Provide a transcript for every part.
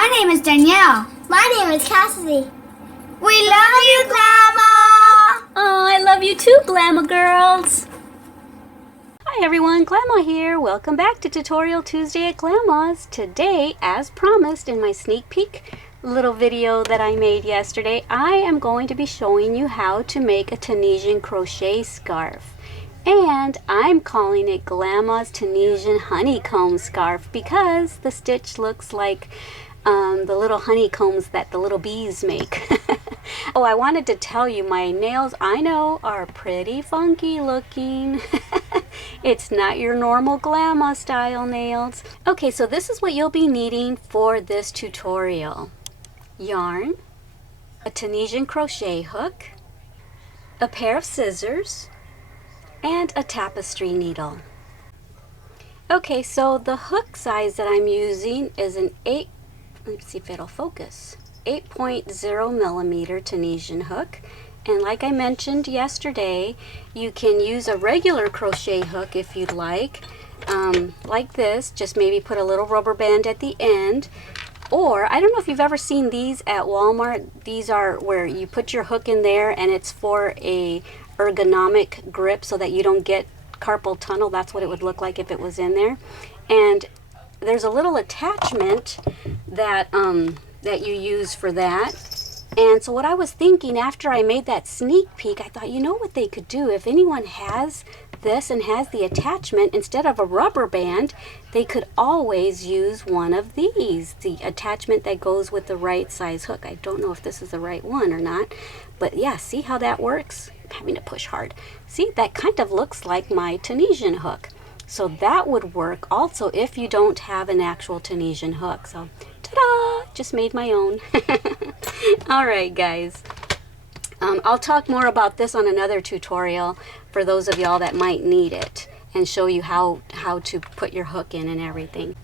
My name is Danielle. My name is Cassidy. We love you, Glama! Oh, I love you too, Glama girls. Hi everyone, Glama here. Welcome back to Tutorial Tuesday at Glama's. Today, as promised in my sneak peek little video that I made yesterday, I am going to be showing you how to make a Tunisian crochet scarf. And I'm calling it Glama's Tunisian Honeycomb scarf because the stitch looks like the little honeycombs that the little bees make. Oh, I wanted to tell you, my nails, I know, are pretty funky looking. It's not your normal Glama style nails. Okay, so this is what you'll be needing for this tutorial. Yarn, a Tunisian crochet hook, a pair of scissors, and a tapestry needle. Okay, so the hook size that I'm using is an 8.0 millimeter Tunisian hook. And like I mentioned yesterday, you can use a regular crochet hook if you'd like this, just maybe put a little rubber band at the end. Or, I don't know if you've ever seen these at Walmart. These are where you put your hook in there and it's for a ergonomic grip so that you don't get carpal tunnel. That's what it would look like if it was in there. And there's a little attachment that that you use for that. And so what I was thinking after I made that sneak peek, I thought, you know what they could do? If anyone has this and has the attachment, instead of a rubber band, they could always use one of these, the attachment that goes with the right size hook. I don't know if this is the right one or not, but yeah, see how that works? I'm having to push hard. See, that kind of looks like my Tunisian hook. So that would work also if you don't have an actual Tunisian hook. So, ta-da! Just made my own. Alright guys, I'll talk more about this on another tutorial for those of y'all that might need it and show you how to put your hook in and everything.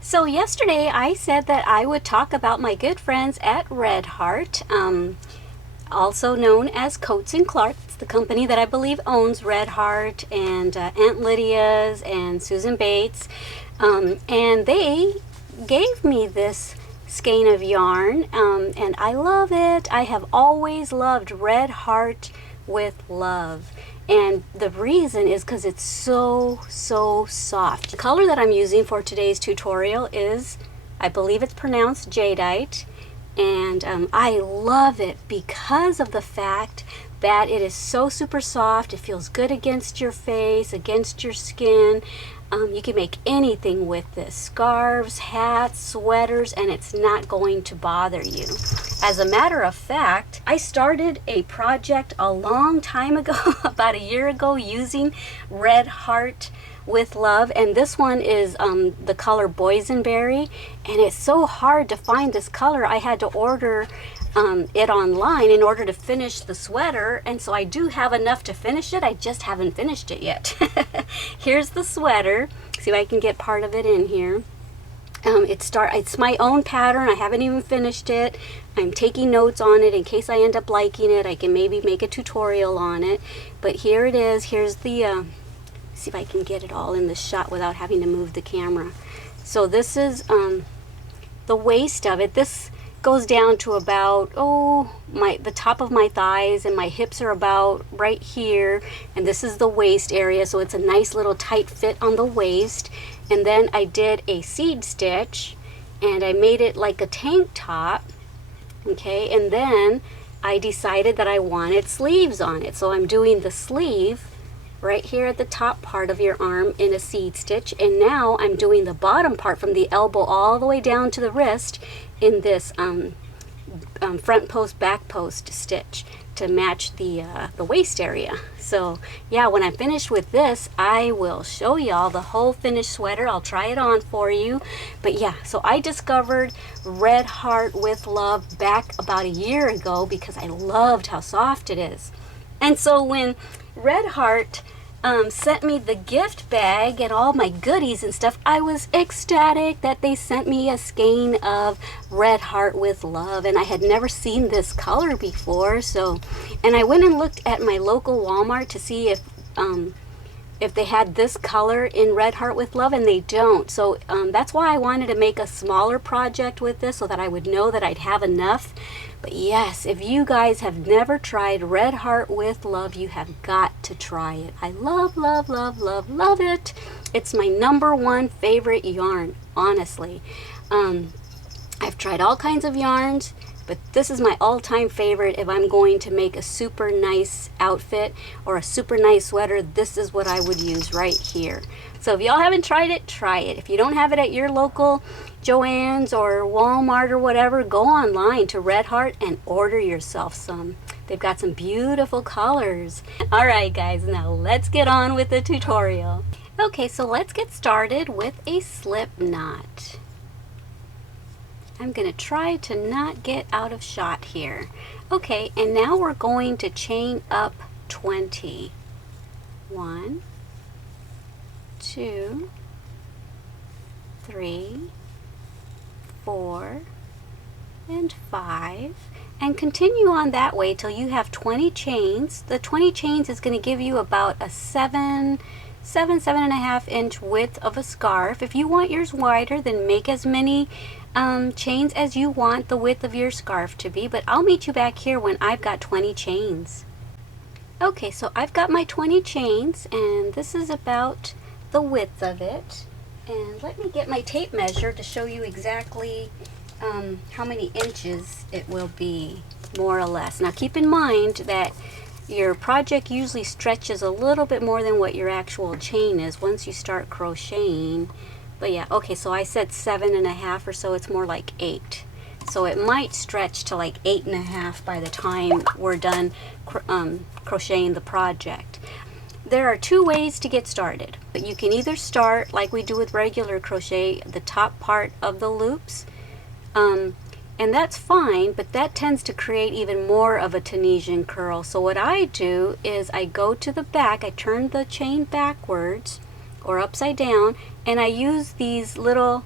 So yesterday I said that I would talk about my good friends at Red Heart, also known as Coats and Clark. It's the company that I believe owns Red Heart and Aunt Lydia's and Susan Bates, and they gave me this skein of yarn, and I love it. I have always loved Red Heart with love, and the reason is because it's so soft. The color that I'm using for today's tutorial is, I believe it's pronounced jadeite, and I love it because of the fact that it is so super soft. It feels good against your face, against your skin. You can make anything with this, scarves, hats, sweaters, and it's not going to bother you. As a matter of fact, I started a project a long time ago, about a year ago, using Red Heart with love, and this one is the color boysenberry, and it's so hard to find this color. I had to order it online in order to finish the sweater, and so I do have enough to finish it. I just haven't finished it yet. Here's the sweater. See if I can get part of it in here. It's my own pattern. I haven't even finished it. I'm taking notes on it in case I end up liking it. I can maybe make a tutorial on it, but here it is. Here's the see if I can get it all in the shot without having to move the camera. So this is the waist of it. This goes down to about the top of my thighs, and my hips are about right here, and this is the waist area, so it's a nice little tight fit on the waist. And then I did a seed stitch and I made it like a tank top, okay, and then I decided that I wanted sleeves on it, so I'm doing the sleeve right here at the top part of your arm in a seed stitch, and now I'm doing the bottom part from the elbow all the way down to the wrist in this front post back post stitch to match the waist area. So yeah, when I'm finished with this, I will show y'all the whole finished sweater. I'll try it on for you. But yeah, so I discovered Red Heart with love back about a year ago because I loved how soft it is. And so when Red Heart sent me the gift bag and all my goodies and stuff, I was ecstatic that they sent me a skein of Red Heart with love, and I had never seen this color before. So, and I went and looked at my local Walmart to see if if they had this color in Red Heart with Love, and they don't. So that's why I wanted to make a smaller project with this so that I would know that I'd have enough. But yes, if you guys have never tried Red Heart with Love, you have got to try it. I love, love, love, love, love it. It's my #1 favorite yarn, honestly. I've tried all kinds of yarns, but this is my all-time favorite. If I'm going to make a super nice outfit or a super nice sweater, this is what I would use right here. So if y'all haven't tried it, try it. If you don't have it at your local Joann's or Walmart or whatever, go online to Red Heart and order yourself some. They've got some beautiful colors. All right, guys, now let's get on with the tutorial. Okay, so let's get started with a slip knot. I'm going to try to not get out of shot here. Okay, and now we're going to chain up 20. 1, 2, 3, 4, and 5. And continue on that way till you have 20 chains. The 20 chains is going to give you about a 7.5 inch width of a scarf. If you want yours wider, then make as many chains as you want the width of your scarf to be, but I'll meet you back here when I've got 20 chains. Okay, so I've got my 20 chains, and this is about the width of it. And let me get my tape measure to show you exactly how many inches it will be, more or less. Now keep in mind that your project usually stretches a little bit more than what your actual chain is once you start crocheting. But yeah, okay, so I said 7.5 or so. It's more like 8. So it might stretch to like 8.5 by the time we're done crocheting the project. There are 2 ways to get started. You can either start like we do with regular crochet, the top part of the loops, and that's fine, but that tends to create even more of a Tunisian curl. So what I do is I go to the back, I turn the chain backwards or upside down, and I use these little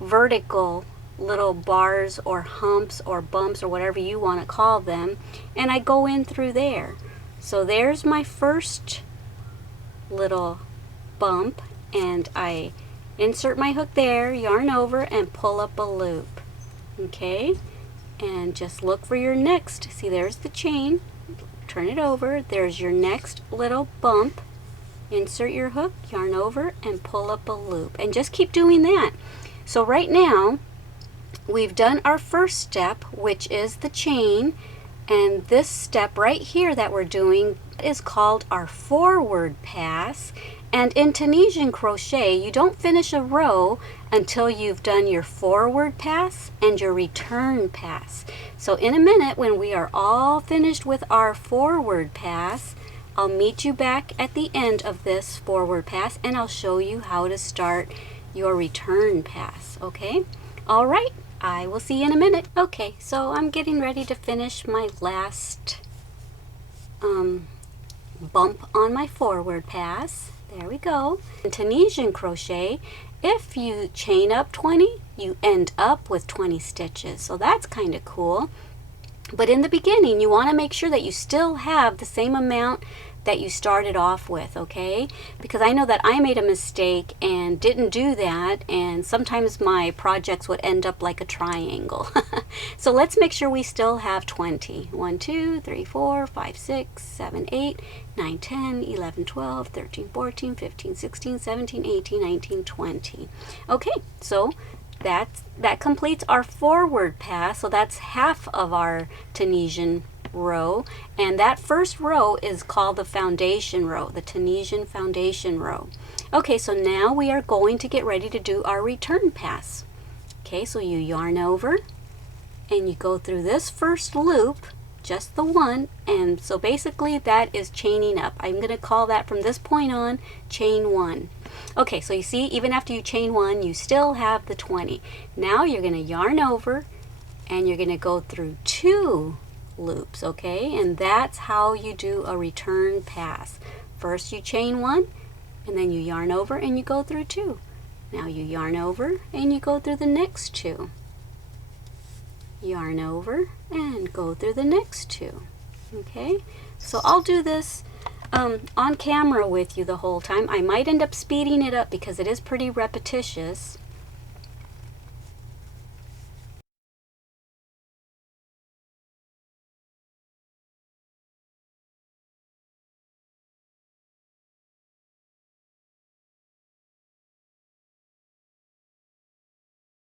vertical little bars or humps or bumps or whatever you want to call them, and I go in through there. So there's my first little bump, and I insert my hook there, yarn over, and pull up a loop. Okay, and just look for your next. See, there's the chain, turn it over, there's your next little bump, insert your hook, yarn over, and pull up a loop, and just keep doing that. So right now we've done our first step, which is the chain, and this step right here that we're doing is called our forward pass. And in Tunisian crochet, you don't finish a row until you've done your forward pass and your return pass. So in a minute, when we are all finished with our forward pass, I'll meet you back at the end of this forward pass, and I'll show you how to start your return pass. Okay? All right, I will see you in a minute. Okay, so I'm getting ready to finish my last bump on my forward pass. There we go. In Tunisian crochet, if you chain up 20, you end up with 20 stitches. So that's kind of cool. But in the beginning, you want to make sure that you still have the same amount that you started off with, okay? Because I know that I made a mistake and didn't do that, and sometimes my projects would end up like a triangle. So let's make sure we still have 20. 1, 2, 3, 4, 5, 6, 7, 8, 9, 10, 11, 12, 13, 14, 15, 16, 17, 18, 19, 20. Okay, so that completes our forward pass. So that's half of our Tunisian row, and that first row is called the foundation row, the Tunisian foundation row. Okay, so now we are going to get ready to do our return pass. Okay, so you yarn over and you go through this first loop, just the one, and so basically that is chaining up. I'm going to call that from this point on chain 1. Okay, so you see, even after you chain 1, you still have the 20. Now you're going to yarn over and you're going to go through 2 loops, okay? And that's how you do a return pass. First you chain 1, and then you yarn over and you go through 2. Now you yarn over and you go through the next 2. Yarn over and go through the next 2. Okay, so I'll do this on camera with you the whole time. I might end up speeding it up because it is pretty repetitious.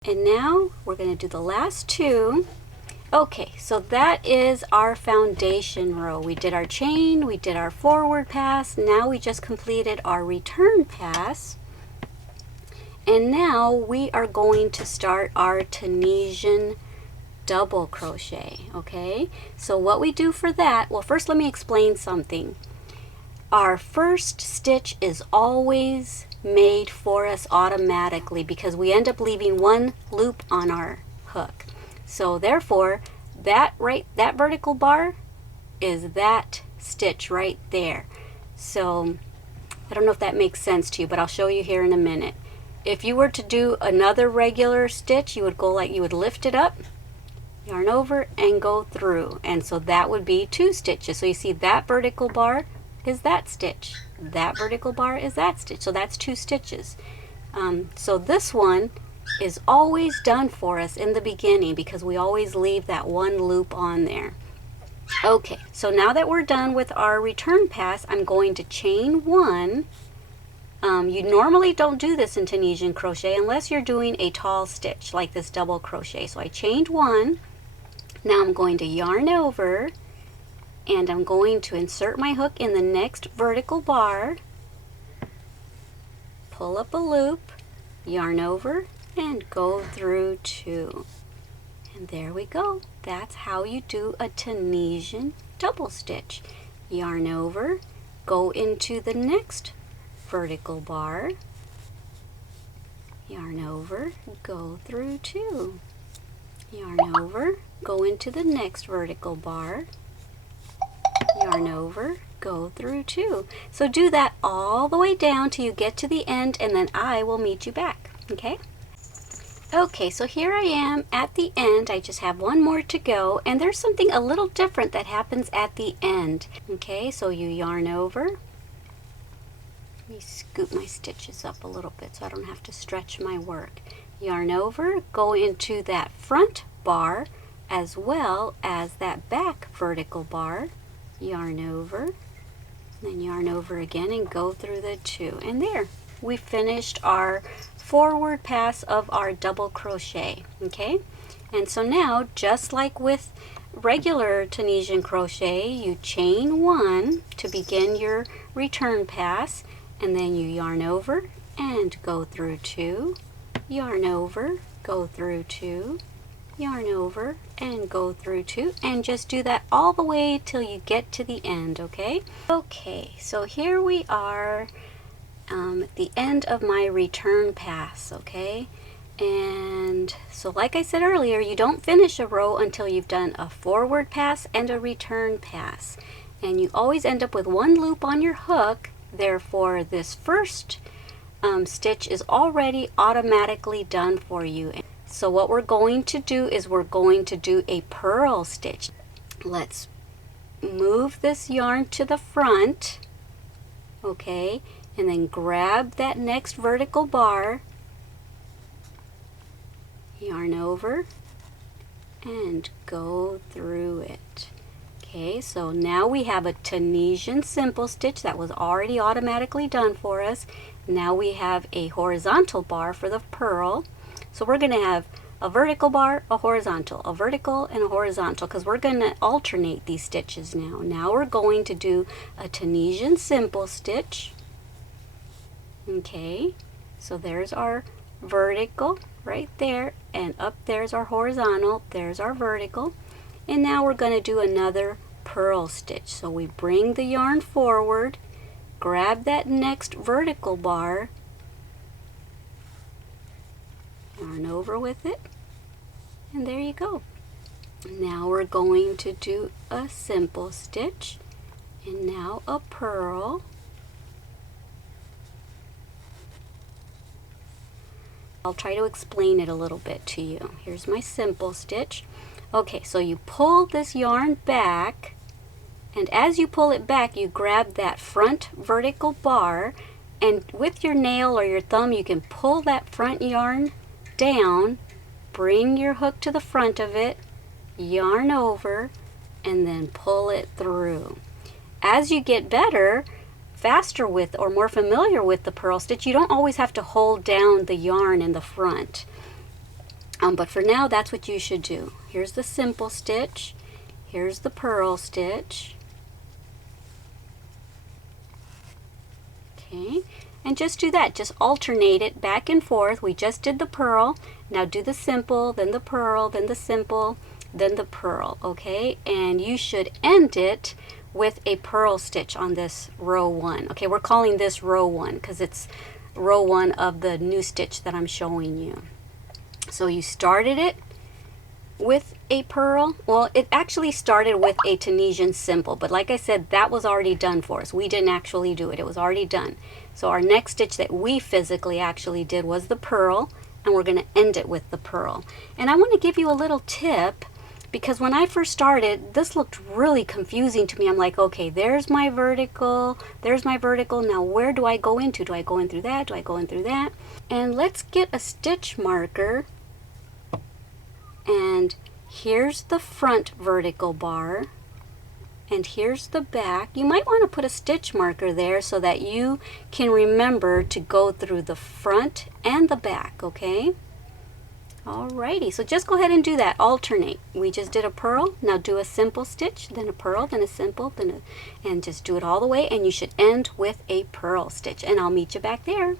And now we're going to do the last two. Okay, so that is our foundation row. We did our chain, we did our forward pass, now we just completed our return pass. And now we are going to start our Tunisian double crochet, okay? So what we do for that, well, first let me explain something. Our first stitch is always made for us automatically because we end up leaving one loop on our hook. So therefore, that vertical bar is that stitch right there. So I don't know if that makes sense to you, but I'll show you here in a minute. If you were to do another regular stitch, you would go like, you would lift it up, yarn over, and go through. And so that would be two stitches. So you see that vertical bar is that stitch. That vertical bar is that stitch. So that's two stitches. So this one is always done for us in the beginning because we always leave that one loop on there. Okay, so now that we're done with our return pass, I'm going to chain one. You normally don't do this in Tunisian crochet unless you're doing a tall stitch like this double crochet. So I chained one. Now I'm going to yarn over and I'm going to insert my hook in the next vertical bar, pull up a loop, yarn over, and go through two. And there we go. That's how you do a Tunisian double stitch. Yarn over, go into the next vertical bar, yarn over, go through two. Yarn over, go into the next vertical bar, yarn over, go through two. So do that all the way down till you get to the end, and then I will meet you back, okay? Okay, so here I am at the end. I just have one more to go, and there's something a little different that happens at the end. Okay, so you yarn over. Let me scoop my stitches up a little bit so I don't have to stretch my work. Yarn over, go into that front bar as well as that back vertical bar. Yarn over, then yarn over again and go through the two. And there, we finished our forward pass of our double crochet, okay? And so now, just like with regular Tunisian crochet, you chain one to begin your return pass, and then you yarn over and go through two, yarn over, go through two, yarn over and go through two, and just do that all the way till you get to the end, okay? Okay, so here we are at the end of my return pass, okay? And so like I said earlier, you don't finish a row until you've done a forward pass and a return pass, and you always end up with one loop on your hook. Therefore this first stitch is already automatically done for you. So what we're going to do is we're going to do a purl stitch. Let's move this yarn to the front, okay, and then grab that next vertical bar, yarn over, and go through it. Okay, so now we have a Tunisian simple stitch that was already automatically done for us. Now we have a horizontal bar for the purl. So we're going to have a vertical bar, a horizontal, a vertical, and a horizontal, because we're going to alternate these stitches now. Now we're going to do a Tunisian simple stitch. Okay, so there's our vertical right there, and up there's our horizontal, there's our vertical. And now we're going to do another purl stitch. So we bring the yarn forward, grab that next vertical bar, yarn over with it, and there you go. Now we're going to do a simple stitch, and now a purl. I'll try to explain it a little bit to you. Here's my simple stitch. Okay, so you pull this yarn back, And as you pull it back, you grab that front vertical bar, and with your nail or your thumb, you can pull that front yarn down, bring your hook to the front of it, yarn over, and then pull it through. As you get better, faster with, or more familiar with the purl stitch, you don't always have to hold down the yarn in the front. But for now, that's what you should do. Here's the simple stitch. Here's the purl stitch. Okay, and just do that. Just alternate it back and forth. We just did the purl. Now do the simple, then the purl, then the simple, then the purl. Okay, and you should end it with a purl stitch on this row 1. Okay, we're calling this row 1 because it's row 1 of the new stitch that I'm showing you. So you started it with a purl. Well, it actually started with a Tunisian simple, but like I said, that was already done for us. We didn't actually do it. It was already done. So our next stitch that we physically actually did was the purl, and we're going to end it with the purl. And I want to give you a little tip, because when I first started, this looked really confusing to me. I'm like, okay, there's my vertical, now where do I go into? Do I go in through that? Do I go in through that? And let's get a stitch marker, and here's the front vertical bar, and here's the back. You might want to put a stitch marker there so that you can remember to go through the front and the back, okay? Alrighty, so just go ahead and do that. Alternate. We just did a purl. Now do a simple stitch, then a purl, then a simple, and just do it all the way, and you should end with a purl stitch, and I'll meet you back there.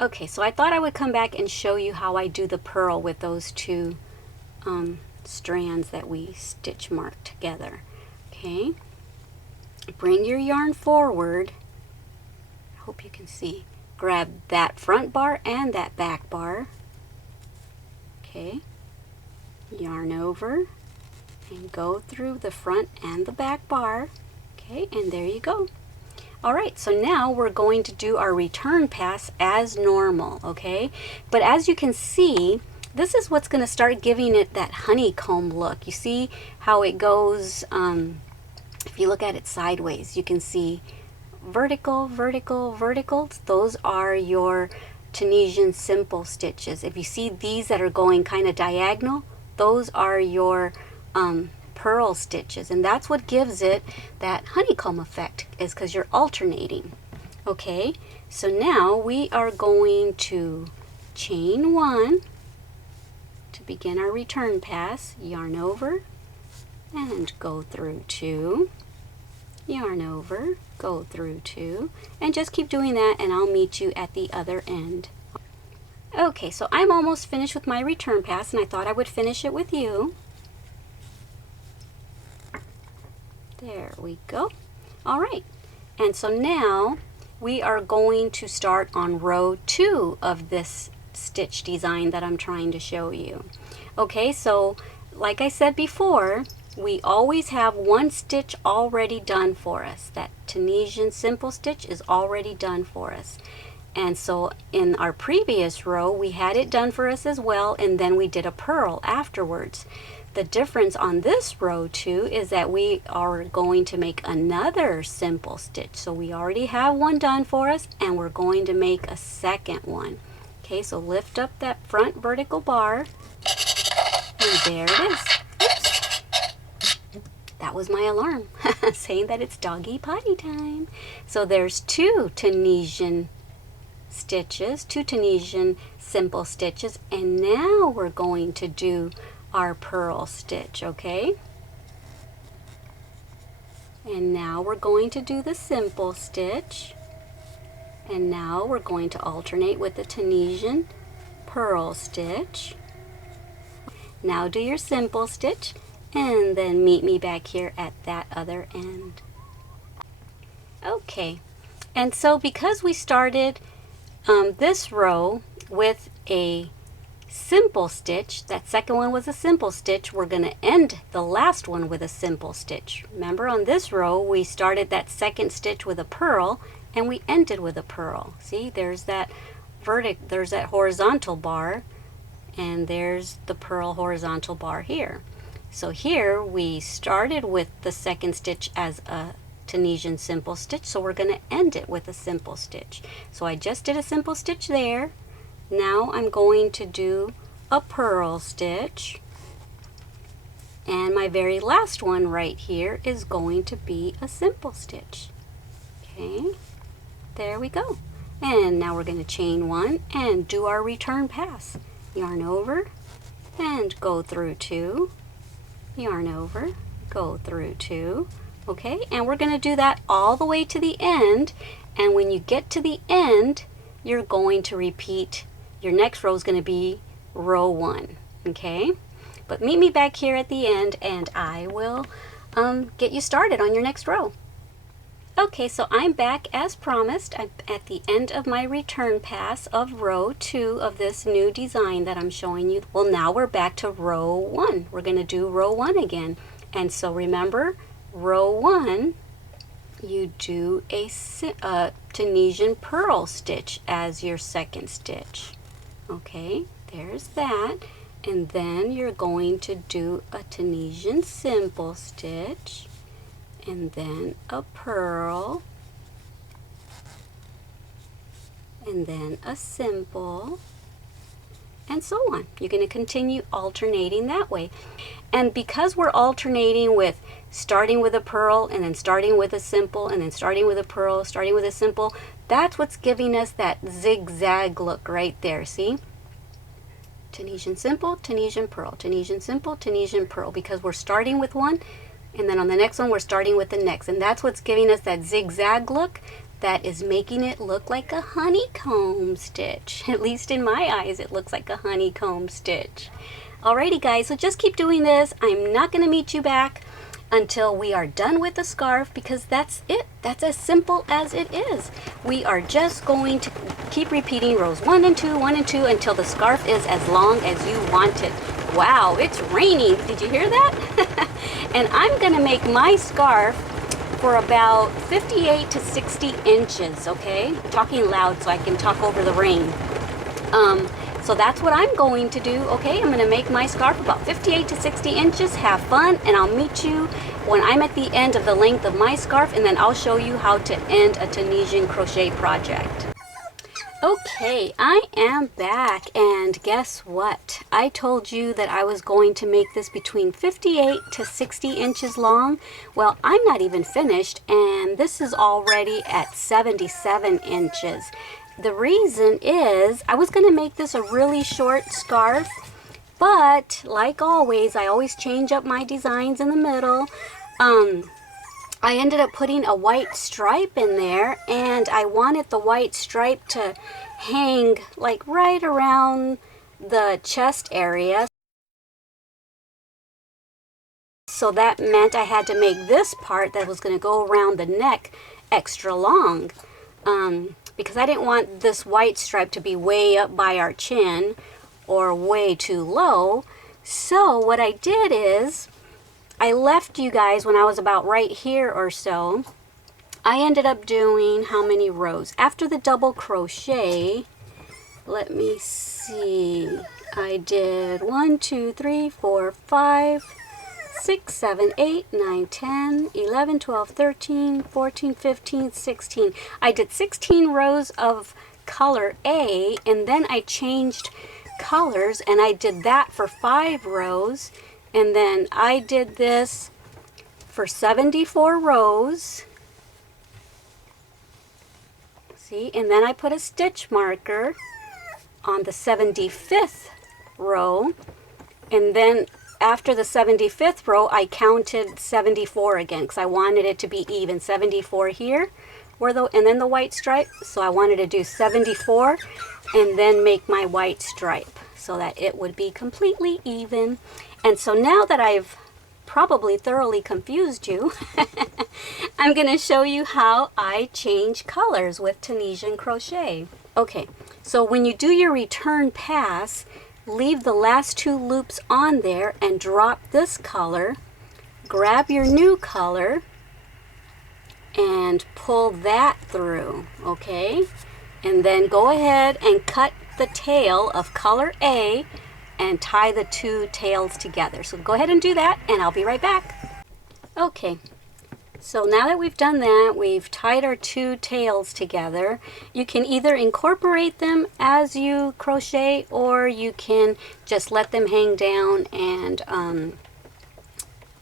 Okay, so I thought I would come back and show you how I do the purl with those two strands that we stitch marked together. Okay, bring your yarn forward. I hope you can see. Grab that front bar and that back bar. Okay, yarn over and go through the front and the back bar. Okay, and there you go. Alright, so now we're going to do our return pass as normal, okay? But as you can see, this is what's going to start giving it that honeycomb look. You see how it goes, if you look at it sideways, you can see vertical, vertical, vertical. Those are your Tunisian simple stitches. If you see these that are going kind of diagonal, those are your purl stitches, and that's what gives it that honeycomb effect, is because you're alternating. Okay, so now we are going to chain 1 to begin our return pass, yarn over and go through 2, yarn over, go through 2, and just keep doing that, and I'll meet you at the other end. Okay, so I'm almost finished with my return pass, and I thought I would finish it with you. There we go. All right, and so now we are going to start on row 2 of this stitch design that I'm trying to show you. Okay, so like I said before, we always have one stitch already done for us. That Tunisian simple stitch is already done for us. And so in our previous row, we had it done for us as well, and then we did a purl afterwards. The difference on this row 2 is that we are going to make another simple stitch. So we already have one done for us, and we're going to make a second one. Okay, so lift up that front vertical bar, and there it is. Oops. That was my alarm saying that it's doggy potty time. So there's 2 Tunisian stitches, 2 Tunisian simple stitches, and now we're going to do our purl stitch, okay? And now we're going to do the simple stitch, and now we're going to alternate with the Tunisian purl stitch. Now do your simple stitch, and then meet me back here at that other end. Okay, and so because we started this row with a simple stitch, that second one was a simple stitch, we're going to end the last one with a simple stitch. Remember, on this row we started that second stitch with a purl, and we ended with a purl. See, there's that horizontal bar, and there's the purl horizontal bar here. So here we started with the second stitch as a Tunisian simple stitch, so we're going to end it with a simple stitch. So I just did a simple stitch there. Now I'm going to do a purl stitch, and my very last one right here is going to be a simple stitch. Okay, there we go. And now we're going to chain one and do our return pass. Yarn over and go through two, yarn over, go through two. Okay, and we're going to do that all the way to the end, and when you get to the end, you're going to repeat. Your next row is going to be row 1. Okay, but meet me back here at the end and I will get you started on your next row. Okay, so I'm back as promised. I'm at the end of my return pass of row 2 of this new design that I'm showing you. Well, now we're back to row 1. We're going to do row 1 again. And so remember, row 1, you do a Tunisian purl stitch as your second stitch. Okay, there's that. And then you're going to do a Tunisian simple stitch, and then a purl, and then a simple, and so on. You're going to continue alternating that way. And because we're alternating with starting with a purl and then starting with a simple and then starting with a purl, starting with a simple, that's what's giving us that zigzag look right there. See? Tunisian simple, Tunisian purl, Tunisian simple, Tunisian purl, because we're starting with one and then on the next one we're starting with the next, and that's what's giving us that zigzag look that is making it look like a honeycomb stitch. At least in my eyes it looks like a honeycomb stitch. Alrighty guys, so just keep doing this. I'm not going to meet you back until we are done with the scarf, because that's it. That's as simple as it is. We are just going to keep repeating rows 1 and 2, 1 and 2 until the scarf is as long as you want it. Wow, it's raining. Did you hear that? And I'm going to make my scarf for about 58 to 60 inches, okay? I'm talking loud so I can talk over the rain. So that's what I'm going to do, okay? I'm going to make my scarf about 58 to 60 inches. Have fun, and I'll meet you when I'm at the end of the length of my scarf, and then I'll show you how to end a Tunisian crochet project. Okay, I am back, and guess what? I told you that I was going to make this between 58 to 60 inches long. Well, I'm not even finished, and this is already at 77 inches. The reason is I was going to make this a really short scarf, but like always, I always change up my designs in the middle. I ended up putting a white stripe in there, and I wanted the white stripe to hang like right around the chest area. So that meant I had to make this part that was going to go around the neck extra long. Because I didn't want this white stripe to be way up by our chin or way too low. So what I did is I left you guys when I was about right here or so. I ended up doing how many rows? After the double crochet, let me see. I did 1, 2, 3, 4, 5, 6, 7, 8, 9, 10, 11, 12, 13, 14, 15, 16. I did 16 rows of color A, and then I changed colors, and I did that for 5 rows, and then I did this for 74 rows. See, and then I put a stitch marker on the 75th row, and then after the 75th row, I counted 74 again because I wanted it to be even. 74 here, and then the white stripe. So I wanted to do 74 and then make my white stripe so that it would be completely even. And so now that I've probably thoroughly confused you, I'm going to show you how I change colors with Tunisian crochet. Okay, so when you do your return pass, leave the last 2 loops on there and drop this color, grab your new color and pull that through, okay? And then go ahead and cut the tail of color A and tie the two tails together. So go ahead and do that, and I'll be right back. Okay, so now that we've done that, we've tied our two tails together. You can either incorporate them as you crochet, or you can just let them hang down and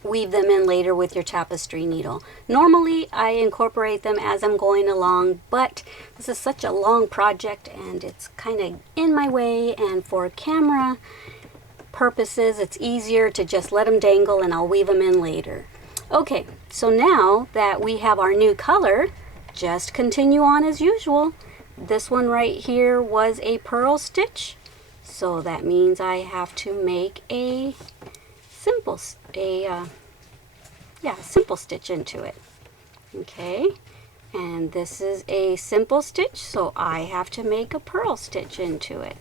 weave them in later with your tapestry needle. Normally I incorporate them as I'm going along, but this is such a long project and it's kind of in my way, and for camera purposes it's easier to just let them dangle and I'll weave them in later. Okay, so now that we have our new color, just continue on as usual. This one right here was a purl stitch, so that means I have to make a simple stitch into it. Okay, and this is a simple stitch, so I have to make a purl stitch into it,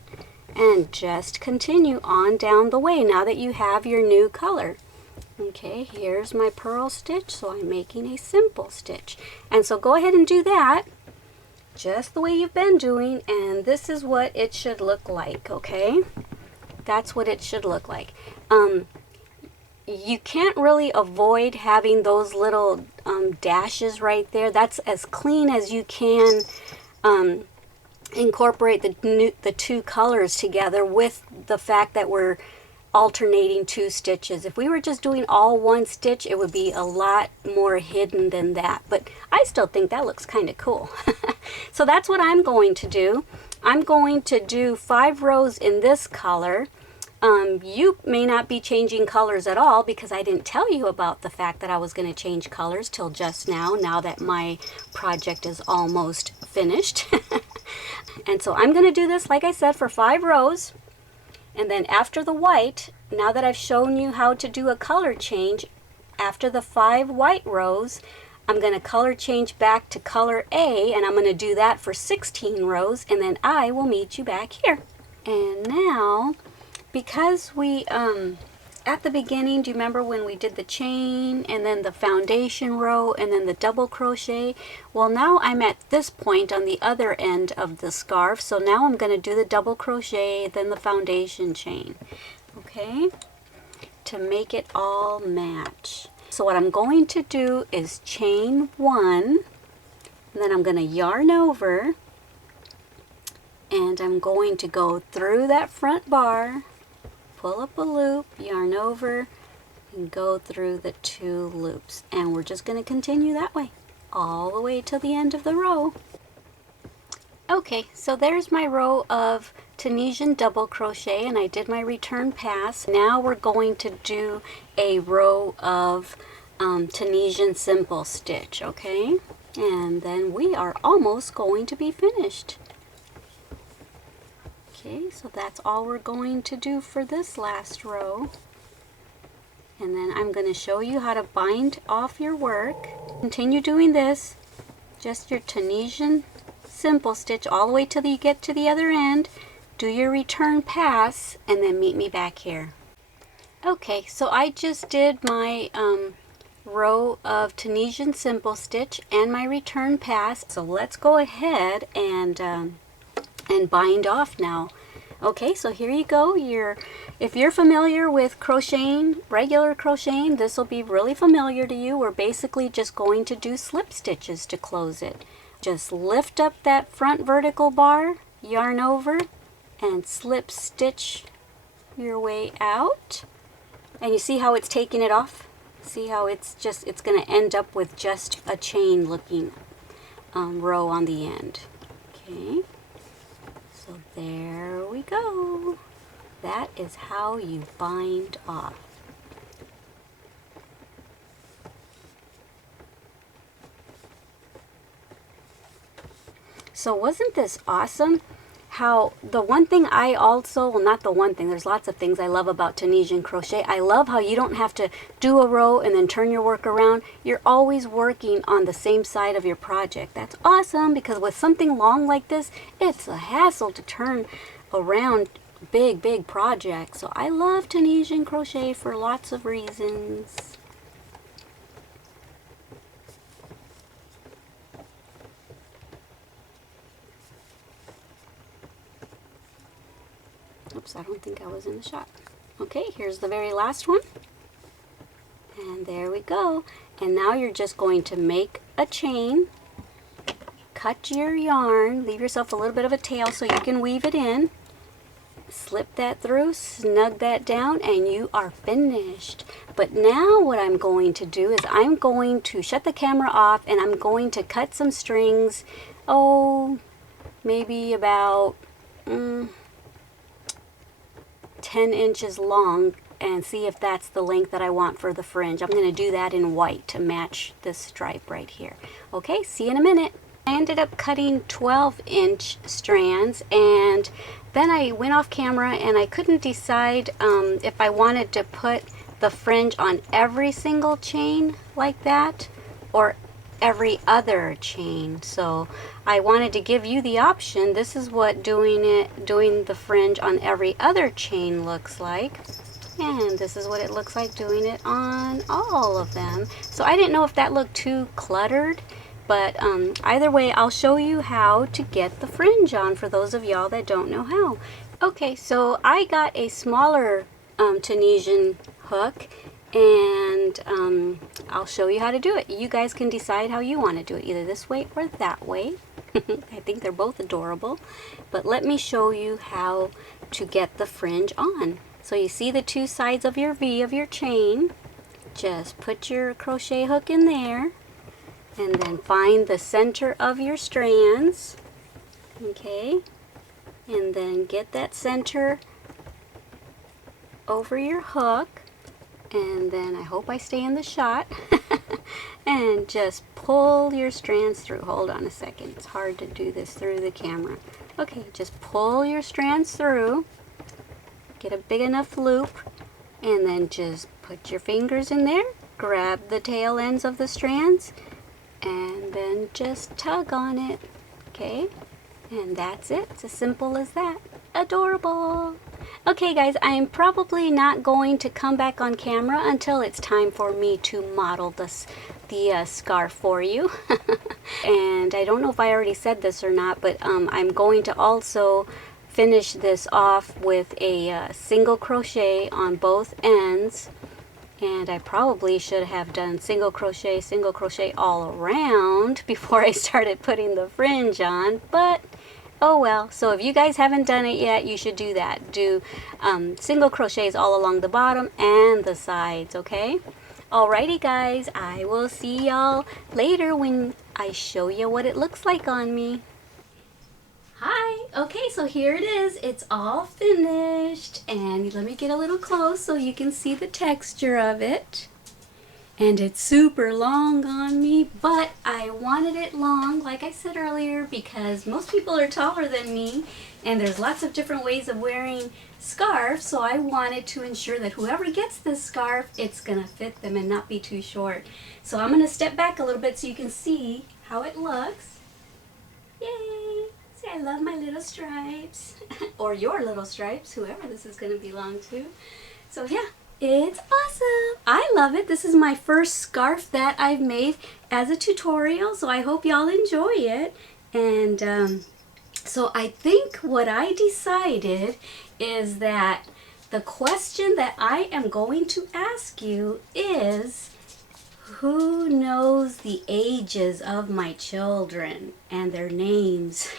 and just continue on down the way now that you have your new color. Okay, here's my purl stitch, so I'm making a simple stitch, and so go ahead and do that just the way you've been doing, and this is what it should look like. Okay, that's what it should look like. You can't really avoid having those little dashes right there. That's as clean as you can incorporate the two colors together with the fact that we're alternating two stitches. If we were just doing all one stitch, it would be a lot more hidden than that, but I still think that looks kind of cool. So that's what I'm going to do. I'm going to do 5 rows in this color. You may not be changing colors at all because I didn't tell you about the fact that I was going to change colors till just now that my project is almost finished. And so I'm going to do this, like I said, for 5 rows. And then after the white, now that I've shown you how to do a color change, after the 5 white rows, I'm going to color change back to color A, and I'm going to do that for 16 rows, and then I will meet you back here. And now, because we, at the beginning, do you remember when we did the chain and then the foundation row and then the double crochet? Well, now I'm at this point on the other end of the scarf, so now I'm going to do the double crochet, then the foundation chain, okay, to make it all match. So what I'm going to do is chain 1, and then I'm going to yarn over, and I'm going to go through that front bar, pull up a loop, yarn over, and go through the 2 loops. And we're just going to continue that way all the way till the end of the row. Okay, so there's my row of Tunisian double crochet, and I did my return pass. Now we're going to do a row of Tunisian simple stitch, okay? And then we are almost going to be finished. Okay, so that's all we're going to do for this last row. And then I'm going to show you how to bind off your work. Continue doing this, just your Tunisian simple stitch all the way till you get to the other end. Do your return pass, and then meet me back here. Okay, so I just did my row of Tunisian simple stitch and my return pass. So let's go ahead and bind off now. Okay, so here you go. If you're familiar with crocheting, regular crocheting, this will be really familiar to you. We're basically just going to do slip stitches to close it. Just lift up that front vertical bar, yarn over, and slip stitch your way out. And you see how it's taking it off? See how it's going to end up with just a chain looking row on the end. Okay. So there we go. That is how you bind off. So wasn't this awesome? How the one thing I also, well, not the one thing, there's lots of things I love about Tunisian crochet. I love how you don't have to do a row and then turn your work around. You're always working on the same side of your project. That's awesome, because with something long like this, it's a hassle to turn around big projects. So I love Tunisian crochet for lots of reasons. Oops, I don't think I was in the shot. Okay, here's the very last one. And there we go. And now you're just going to make a chain, cut your yarn, leave yourself a little bit of a tail so you can weave it in, slip that through, snug that down, and you are finished. But now what I'm going to do is I'm going to shut the camera off and I'm going to cut some strings, oh, maybe about 10 inches long, and see if that's the length that I want for the fringe. I'm going to do that in white to match this stripe right here. Okay, see you in a minute. I ended up cutting 12-inch strands, and then I went off camera and I couldn't decide if I wanted to put the fringe on every single chain like that or every other chain. So I wanted to give you the option. This is what doing the fringe on every other chain looks like. And this is what it looks like doing it on all of them. So I didn't know if that looked too cluttered, but either way, I'll show you how to get the fringe on for those of y'all that don't know how. Okay, so I got a smaller Tunisian hook, and I'll show you how to do it. You guys can decide how you want to do it, either this way or that way. I think they're both adorable, but let me show you how to get the fringe on. So you see the two sides of your V of your chain. Just put your crochet hook in there and then find the center of your strands. Okay, and then get that center over your hook, and then I hope I stay in the shot. And just pull your strands through. Hold on a second, it's hard to do this through the camera. Okay, just pull your strands through. Get a big enough loop, and then just put your fingers in there, grab the tail ends of the strands, and then just tug on it. Okay, and that's it. It's as simple as that. Adorable. Okay guys, I'm probably not going to come back on camera until it's time for me to model the scarf for you. And I don't know if I already said this or not, but I'm going to also finish this off with a single crochet on both ends, and I probably should have done single crochet all around before I started putting the fringe on, but oh well. So if you guys haven't done it yet, you should do that. Do single crochets all along the bottom and the sides, okay? Alrighty guys, I will see y'all later when I show you what it looks like on me. Hi, okay, so here it is. It's all finished, and let me get a little close so you can see the texture of it. And it's super long on me, but I wanted it long, like I said earlier, because most people are taller than me, and there's lots of different ways of wearing scarves, so I wanted to ensure that whoever gets this scarf, it's gonna fit them and not be too short. So I'm gonna step back a little bit so you can see how it looks. Yay! See, I love my little stripes. Or your little stripes, whoever this is gonna belong to. So yeah. It's awesome. I love it. This is my first scarf that I've made as a tutorial, so I hope y'all enjoy it. And so I think what I decided is that the question that I am going to ask you is, who knows the ages of my children and their names?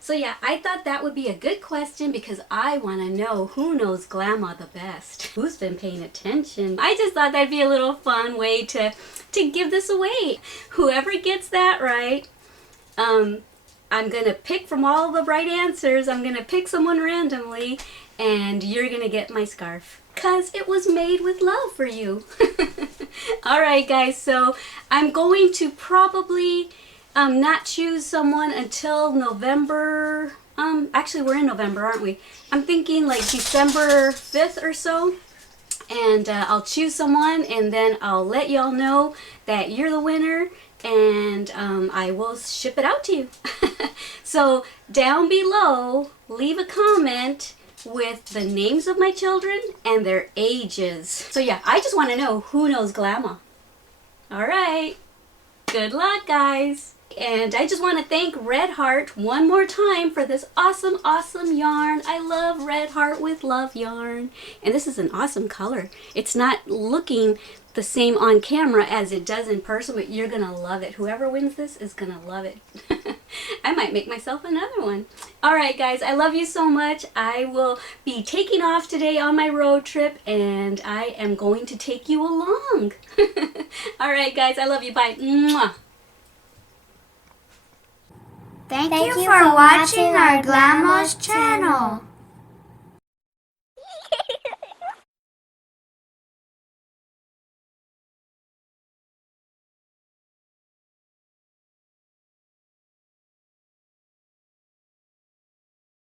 So yeah, I thought that would be a good question because I want to know who knows Glama the best. Who's been paying attention? I just thought that'd be a little fun way to give this away. Whoever gets that right, I'm going to pick from all the right answers. I'm going to pick someone randomly, and you're going to get my scarf because it was made with love for you. Alright guys, so I'm going to probably not choose someone until November. Actually we're in November, aren't we? I'm thinking like December 5th or so, and I'll choose someone, and then I'll let y'all know that you're the winner, and I will ship it out to you. So down below, leave a comment with the names of my children and their ages. So yeah, I just want to know who knows Glama. Alright. Good luck, guys. And I just want to thank Red Heart one more time for this awesome, awesome yarn. I love Red Heart with Love yarn. And this is an awesome color. It's not looking the same on camera as it does in person, but you're going to love it. Whoever wins this is going to love it. I might make myself another one. All right, guys, I love you so much. I will be taking off today on my road trip, and I am going to take you along. All right, guys, I love you. Bye. Mwah. Thank you for watching our Glama's channel.